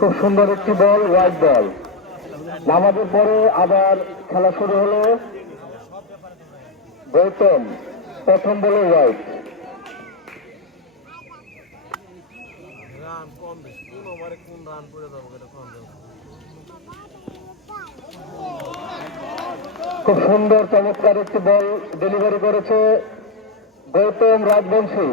খুব সুন্দর একটি বল, হোয়াইট বল। নামাজের পরে আবার খেলা শুরু হলো। গৌতম প্রথম বলে হোয়াইট। খুব সুন্দর চমৎকার একটি বল ডেলিভারি করেছে গৌতম রাজবংশী।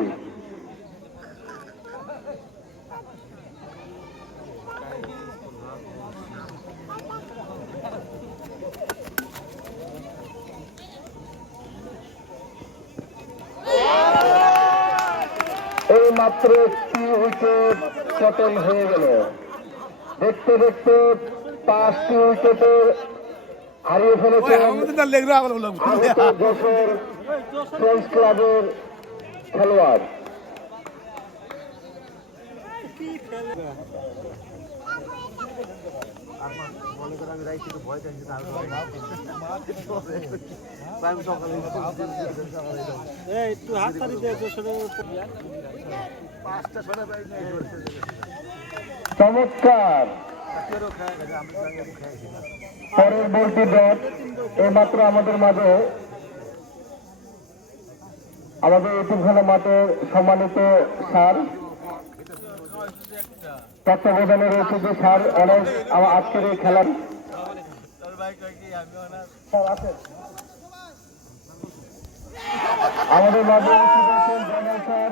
এই মাত্র একটি উইকেট পতন হয়ে গেল। দেখতে দেখতে 5টি উইকেটে হারিয়ে ফেলেছেন যশোর ফ্রেন্ডস ক্লাবের খেলোয়াড়। চমৎকার পরের বলটি ডট। এইমাত্র আমাদের মাঝে আমাদের এতিমখানা মাঠের সম্মানিত স্যার তত্ত্বাবধানে রয়েছে যে স্যার অনেক আজকের এই খেলার আমাদের মাঝে স্যার।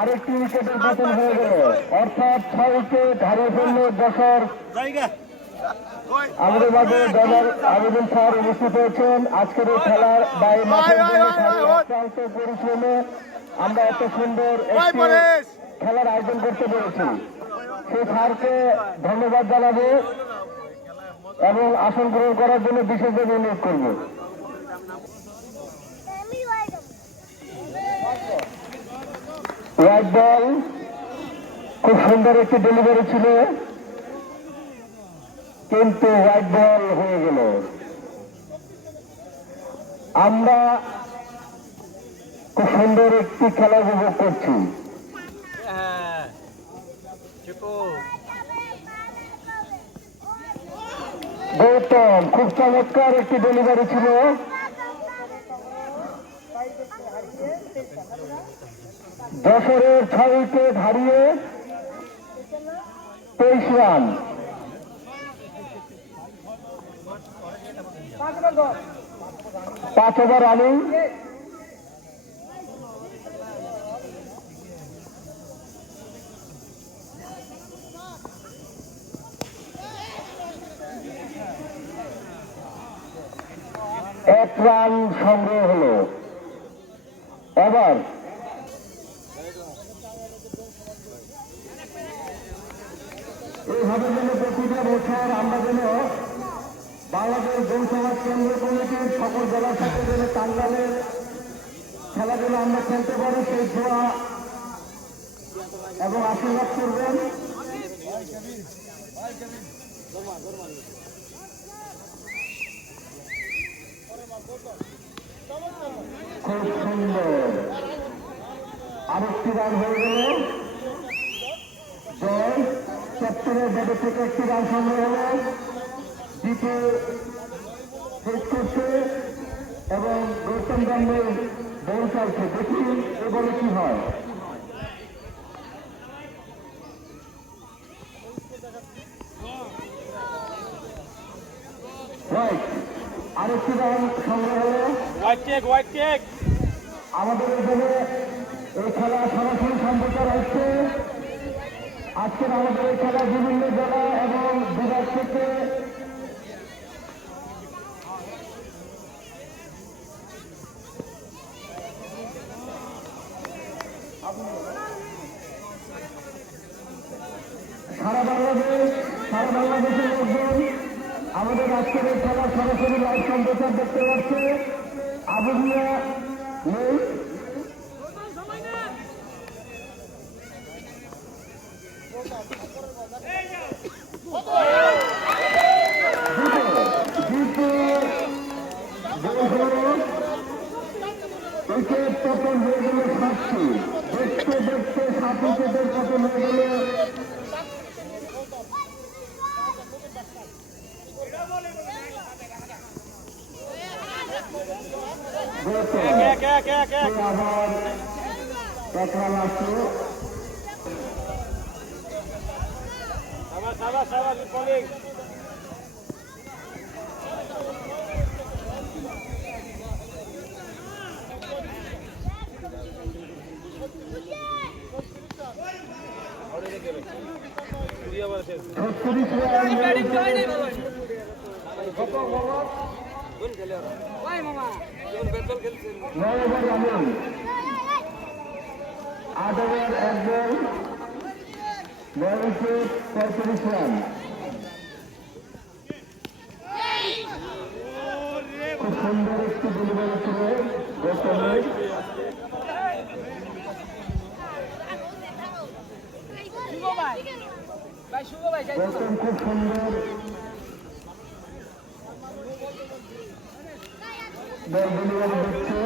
আরেকটি উইকেটের পতন হয়ে গেল, অর্থাৎ 6 উইকেট হারিয়ে ফেলল যশোর। আমাদের মাঝে ডলার আবেদন স্যার উপস্থিত হয়েছেন। আজকের এই খেলার পরিশ্রমে আমরা এত সুন্দর খেলার আয়োজন করতে পেরেছি। সেই স্যারকে ধন্যবাদ জানাবো এবং আসন গ্রহণ করার জন্য বিশেষভাবে অনুরোধ করব। হোয়াইট বল, খুব সুন্দর একটি ডেলিভারি ছিল, কিন্তু হোয়াইট বল হয়ে গেল। আমরা খুব সুন্দর একটি খেলা উপভোগ করছি। গৌতম খুব চমৎকার একটি ডেলিভারি ছিল, যশোরের 6 উইকেট হারিয়ে 23 রান। 5 over running. এক রান সংগ্রহ হলো। এবার এইভাবে যেন প্রতিটা বছর আমরা যেন বাংলাদেশ জনসমাজ কেন্দ্র কমিটির সকল জেলার সাথে যেন টাঙ্গালের খেলাধুলা আমরা খেলতে পারি, সেই দোয়া এবং আশীর্বাদ করবেন। খুব সুন্দর আরেকটি রান হয়ে গেল। জয় ক্যাপ্টেনের ব্যাটে থেকে একটি রান সংগ্রহ হল। দ্বিতীয় শেষ করছে এবং গৌতম গান্ধী বল চালছে। দেখি এ বলে কি হয়। আরেকটি রান সংগ্রহ হল। আমাদের এখানে এই খেলা সরাসরি সম্প্রচার হচ্ছে। আজকের আমাদের এই খেলা বিভিন্ন জেলা এবং বিভাগ থেকে সারা বাংলাদেশের লোকজন আমাদের আজকের এই খেলা সরাসরি লাইভ সম্প্রচার দেখতে পাচ্ছে। আবুলিয়া নেই, উইকেট পতন হয়ে গেল 7টি। দেখতে দেখতে 7 উইকেটের পতন হয়ে গেল। আবার এক রান আসলো। আট ওভার 1 বল 9 উইকেট 35 রান। খুব সুন্দর একটি ডেলিভারি ছিল গৌতমের। গৌতম খুব সুন্দর বল ডেলিভারি দিচ্ছে।